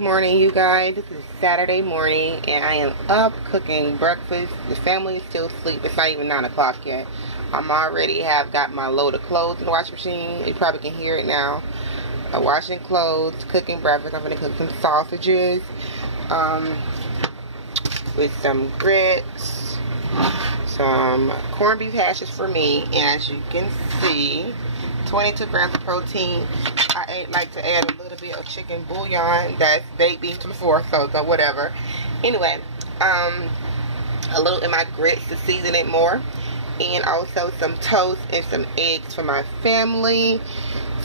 Morning, you guys. This is Saturday morning and I am up cooking breakfast. The family is still asleep. It's not even 9 o'clock yet. I'm already have got my load of clothes in the washing machine. You probably can hear it now. I'm washing clothes, cooking breakfast. I'm going to cook some sausages with some grits, some corned beef hashes for me, and as you can see, 22 grams of protein. I like to add a little bit of chicken bouillon. That's baked beans to the floor, so whatever. Anyway, a little in my grits to season it more, and also some toast and some eggs for my family.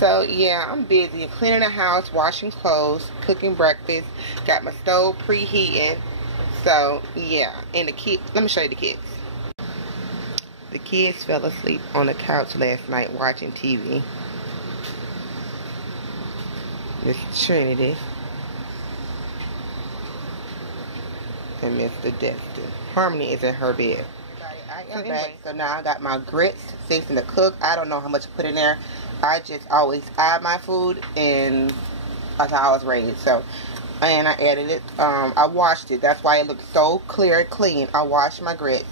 So yeah, I'm busy cleaning the house, washing clothes, cooking breakfast. Got my stove preheating. So yeah, and the kids. Let me show you the kids. The kids fell asleep on the couch last night watching TV. Miss Trinity and Mr. Destin. Harmony is in her bed. I am back, so now I got my grits fixing to cook. I don't know how much to put in there. I just always add my food, and that's how I was raised. So, and I added it. I washed it. That's why it looks so clear and clean. I washed my grits.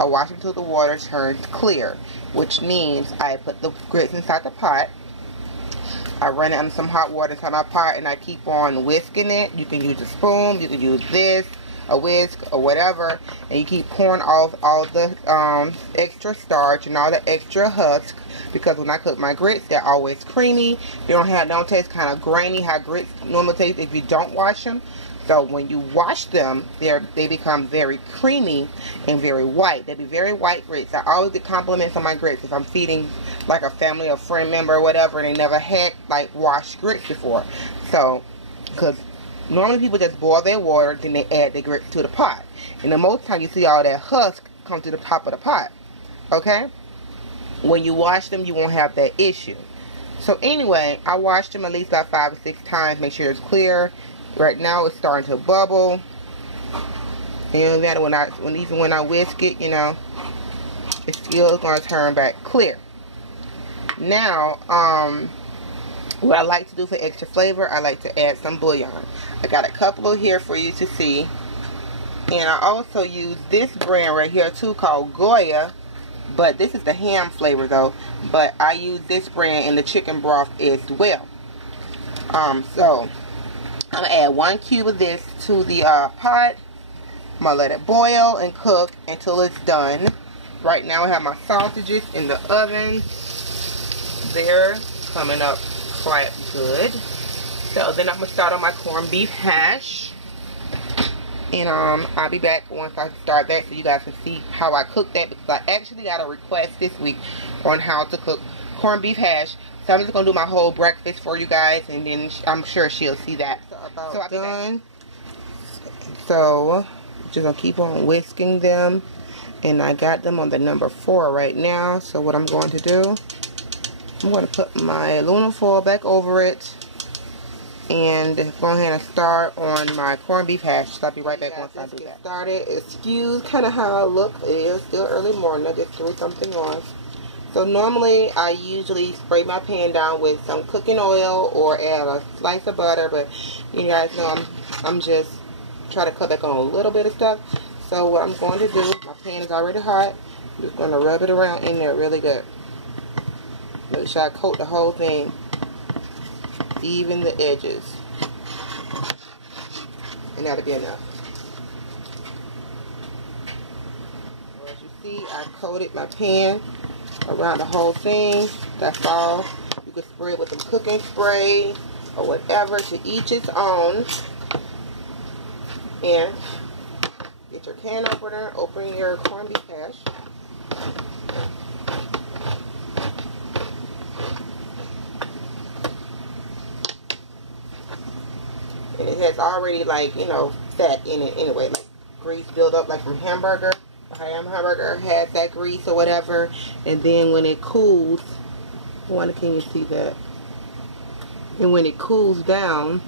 I wash them until the water turns clear, which means I put the grits inside the pot. I run it under some hot water inside my pot, and I keep on whisking it. You can use a spoon, you can use this, a whisk, or whatever, and you keep pouring off all the extra starch and all the extra husk, because when I cook my grits, they're always creamy. They don't taste kind of grainy how grits normally taste if you don't wash them. So when you wash them, they become very creamy and very white. They be very white grits. I always get compliments on my grits if I'm feeding like a family or friend member or whatever, and they never had like washed grits before. So, because normally people just boil their water, then they add the grits to the pot. And the most time you see all that husk come to the top of the pot. Okay? When you wash them, you won't have that issue. So anyway, I washed them at least about 5 or 6 times. Make sure it's clear. Right now it's starting to bubble. And then even when I whisk it, you know, it's still going to turn back clear. Now, what I like to do for extra flavor, I like to add some bouillon. I got a couple of here for you to see. And I also use this brand right here too, called Goya. But this is the ham flavor though. But I use this brand in the chicken broth as well. So I'm going to add 1 cube of this to the pot. I'm going to let it boil and cook until it's done. Right now I have my sausages in the oven. They're coming up quite good. So then I'm going to start on my corned beef hash. And I'll be back once I start that so you guys can see how I cook that. Because I actually got a request this week on how to cook corned beef hash. So I'm just going to do my whole breakfast for you guys, and then I'm sure she'll see that. So I'm done. So just going to keep on whisking them. And I got them on the number 4 right now. So what I'm going to do, I'm going to put my aluminum foil back over it. And go ahead and start on my corned beef hash. So I'll be right back once I do that. Started. Excuse kind of how I look. It is still early morning. I just threw something on. So normally I usually spray my pan down with some cooking oil or add a slice of butter, but you guys know I'm just trying to cut back on a little bit of stuff. So what I'm going to do, my pan is already hot. I'm just going to rub it around in there really good. Make sure I coat the whole thing, even the edges, and that'll be enough. So as you see, I coated my pan around the whole thing. That's all. You can spray it with some cooking spray or whatever, to each its own. And get your can opener, open your corned beef hash. And it has already, like, you know, fat in it anyway, like grease build up like from hamburger. Hamburger has that grease or whatever, and then when it cools, can you see that? And when it cools down,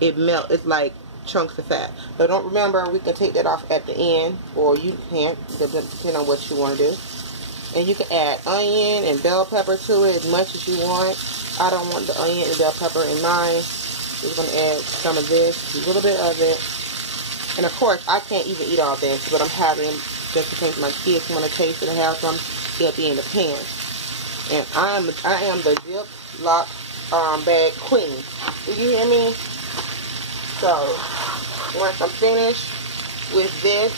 it melts. It's like chunks of fat. But don't remember, we can take that off at the end, or you can't, depending on what you want to do. And you can add onion and bell pepper to it as much as you want. I don't want the onion and bell pepper in mine. We're going to add some of this, a little bit of it. And of course, I can't even eat all this, but I'm having, just in case my kids want to taste it and have some, it'll be in the pan. And I am the Ziploc bag queen. Did you hear me? So, once I'm finished with this,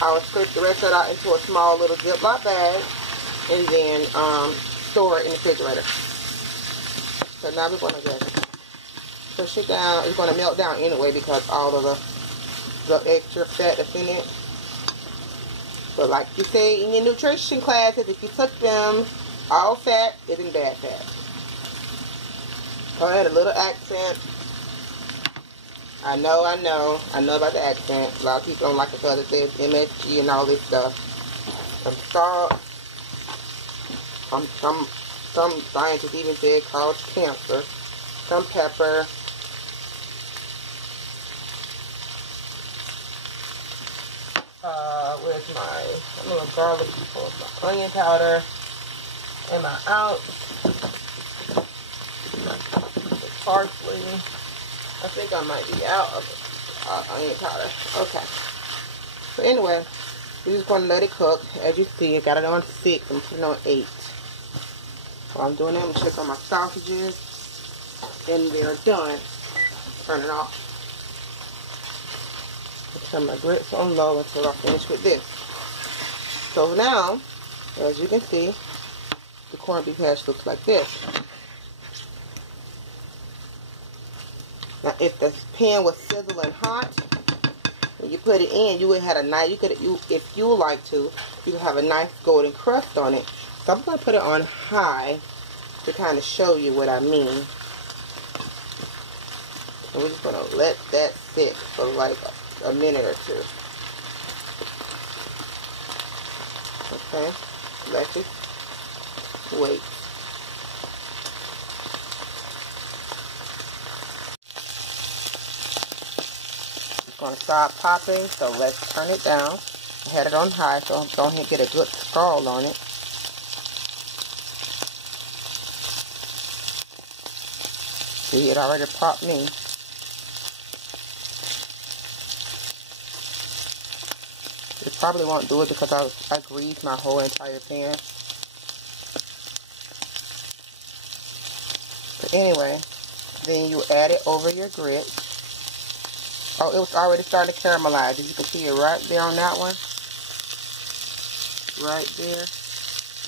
I will scrape the rest of it out into a small little Ziploc bag and then store it in the refrigerator. So now we're going to just push it down. It's going to melt down anyway because all of the extra fat that's in it. But like you say in your nutrition classes, if you took them, all fat isn't bad fat. So I had a little accent. I know about the accent. A lot of people don't like it because it says MSG and all this stuff. Some salt. Some scientists even say it causes cancer. Some pepper. Where's my little garlic, my onion powder, and my ounce, the parsley. I think I might be out of onion powder. Okay. So anyway, we're just going to let it cook. As you see, I got it on 6. I'm putting it on 8. While I'm doing that, I'm going to check on my sausages. And they're done. Turn it off. Turn my grits on low until I finish with this. So now, as you can see, the corned beef hash looks like this. Now, if the pan was sizzling hot, when you put it in, you would have a nice. If you would like to, you could have a nice golden crust on it. So I'm going to put it on high to kind of show you what I mean. And we're just going to let that sit for like a minute or two. Okay, let's just wait. It's going to start popping, so let's turn it down. I had it on high, so don't get a good scald on it. See, it already popped me. It probably won't do it because I greased my whole entire pan. But anyway, then you add it over your grits. Oh, it was already starting to caramelize. As you can see it right there on that one. Right there.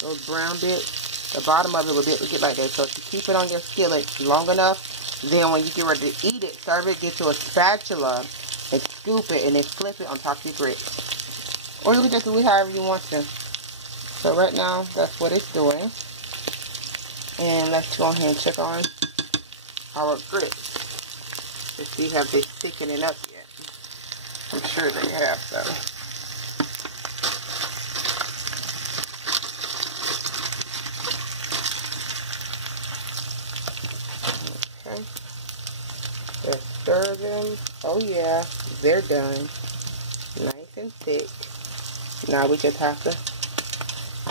Those brown bits. The bottom of it will get like that. So if you keep it on your skillet long enough, then when you get ready to eat it, serve it, get to a spatula, and scoop it, and then flip it on top of your grits. Or you can just do it however you want to. So right now, that's what it's doing. And let's go ahead and check on our grits. Let's see have they thickening up yet. I'm sure they have some. Okay. Let's stir them. Oh yeah, they're done. Nice and thick. Now we just have to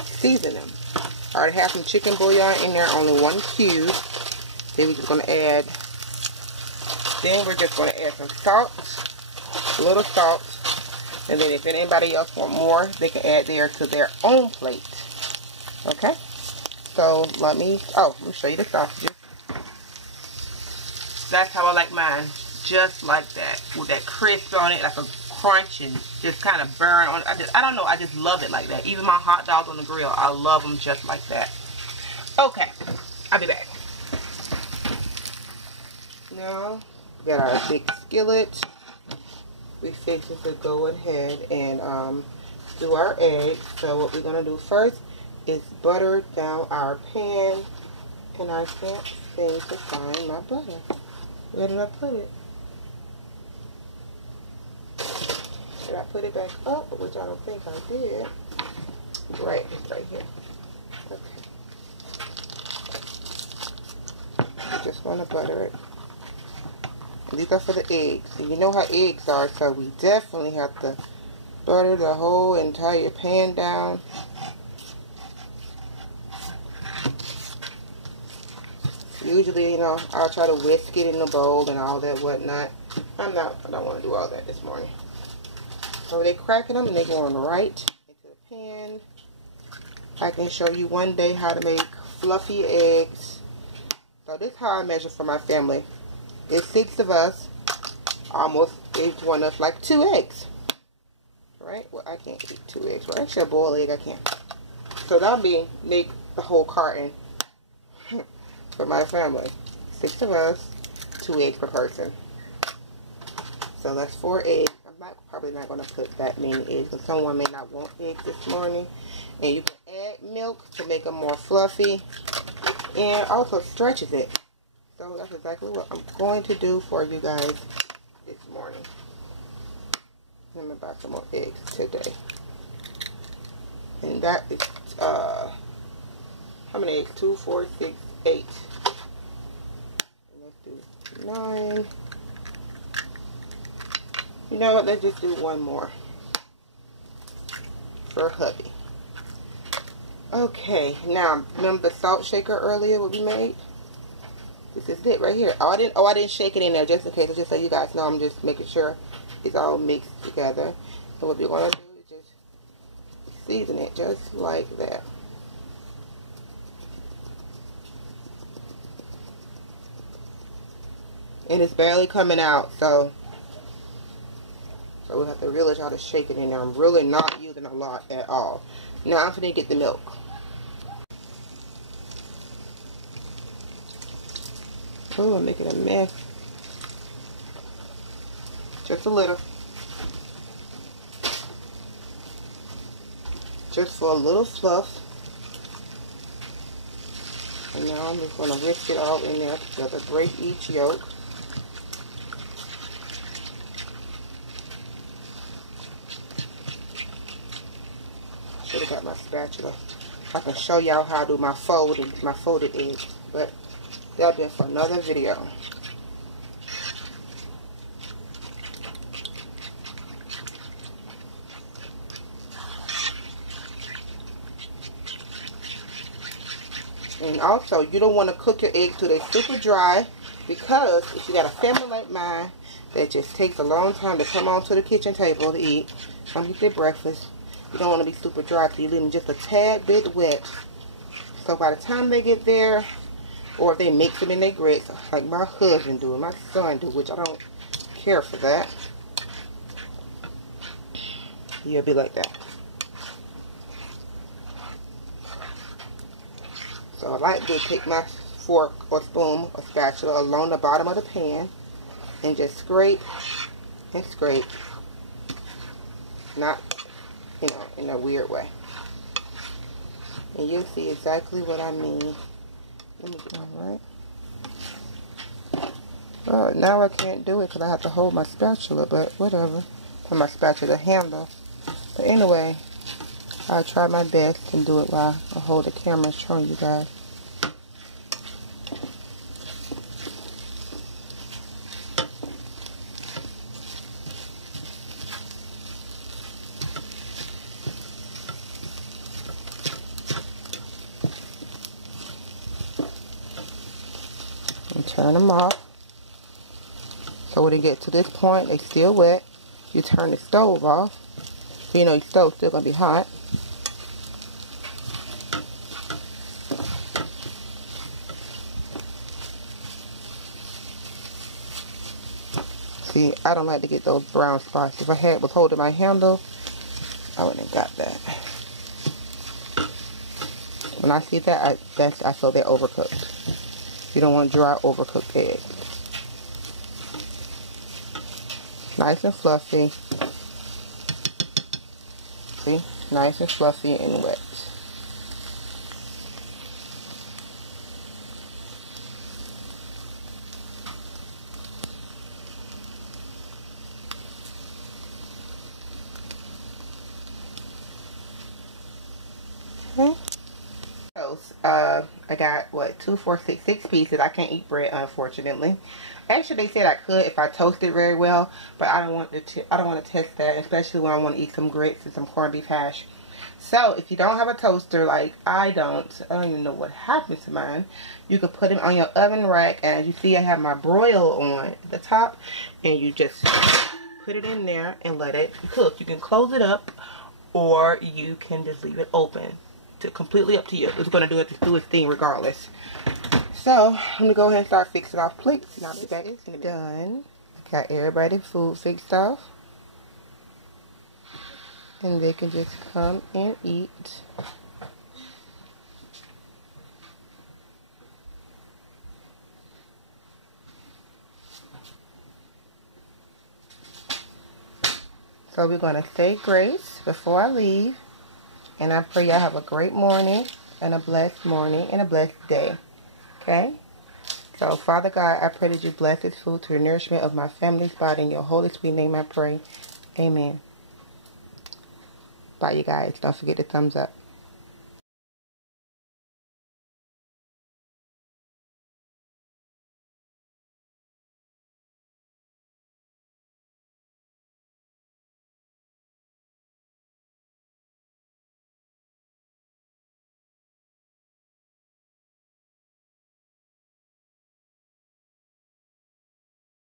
season them. I already have some chicken bouillon in there, only 1 cube. Then we're just going to add, some salt, a little salt. And then if anybody else want more, they can add theirs to their own plate. Okay? So let me show you the sausages. That's how I like mine. Just like that. With that crisp on it, like a crunch and just kind of burn on it. I don't know, I just love it like that. Even my hot dogs on the grill, I love them just like that. Okay, I'll be back. Now, we got our big skillet. We fix it to go ahead and do our eggs. So what we're going to do first is butter down our pan. And I can't seem to find my butter. Where did I put it? Did I put it back up? Which I don't think I did. Right, it's right here. Okay. I just want to butter it. And these are for the eggs. And you know how eggs are, so we definitely have to butter the whole entire pan down. Usually, you know, I'll try to whisk it in the bowl and all that whatnot. I don't want to do all that this morning. So they're cracking them and they're going right into the pan. I can show you one day how to make fluffy eggs. So this is how I measure for my family. It's 6 of us. Almost each one of us like 2 eggs. Right? Well, I can't eat 2 eggs. Well, actually a boiled egg I can. So that'll make the whole carton for my family. 6 of us, 2 eggs per person. So that's 4 eggs. I'm probably not going to put that many eggs because someone may not want eggs this morning. And you can add milk to make them more fluffy. And also stretches it. So that's exactly what I'm going to do for you guys this morning. I'm going to buy some more eggs today. And that is, how many eggs? 2, 4, 6, 8. Let's do 9. You know what? Let's just do one more for hubby. Okay, now remember the salt shaker earlier what we made? This is it right here. I didn't shake it in there just in case. Just so you guys know, I'm just making sure it's all mixed together. So what we're gonna do is just season it just like that. And it's barely coming out, so we have to really try to shake it in there. I'm really not using a lot at all. Now I'm going to get the milk. Oh, I'm making a mess. Just a little. Just for a little fluff. And now I'm just going to whisk it all in there together. Break each yolk. Should have got my spatula. I can show y'all how I do my folded eggs, but that'll be for another video. And also, you don't want to cook your eggs till they're super dry, because if you got a family like mine that just takes a long time to come onto the kitchen table to eat, come get their breakfast, you don't want to be super dry, so you leave them just a tad bit wet. So by the time they get there, or if they mix them in their grits, like my husband do and my son do, which I don't care for that, you'll be like that. So I like to take my fork or spoon or spatula along the bottom of the pan and just scrape and scrape. Not, you know, in a weird way. And you'll see exactly what I mean. Let me get all right. Well, now I can't do it because I have to hold my spatula, but whatever. For my spatula handle. But anyway, I'll try my best and do it while I hold the camera showing you guys. And turn them off. So when they get to this point, they still wet. You turn the stove off. You know your stove's still gonna be hot. See, I don't like to get those brown spots. If I was holding my handle, I wouldn't have got that. When I see that, I feel they're overcooked. You don't want dry, overcooked eggs. Nice and fluffy. See? Nice and fluffy and wet. Okay. I got, what, 2, 4, 6, 6 pieces. I can't eat bread, unfortunately. Actually, they said I could if I toast it very well, but I don't want to test that, especially when I want to eat some grits and some corned beef hash. So if you don't have a toaster like I don't even know what happened to mine, you could put it on your oven rack. And as you see, I have my broil on at the top, and you just put it in there and let it cook. You can close it up, or you can just leave it open. Completely up to you. It's going to do its thing regardless. So I'm going to go ahead and start fixing off plates. Now that is done, got everybody's food fixed off, and they can just come and eat. So we're going to say grace before I leave. And I pray y'all have a great morning and a blessed day. Okay? So, Father God, I pray that you bless this food to the nourishment of my family's body. In your holy sweet name I pray. Amen. Bye, you guys. Don't forget to thumbs up.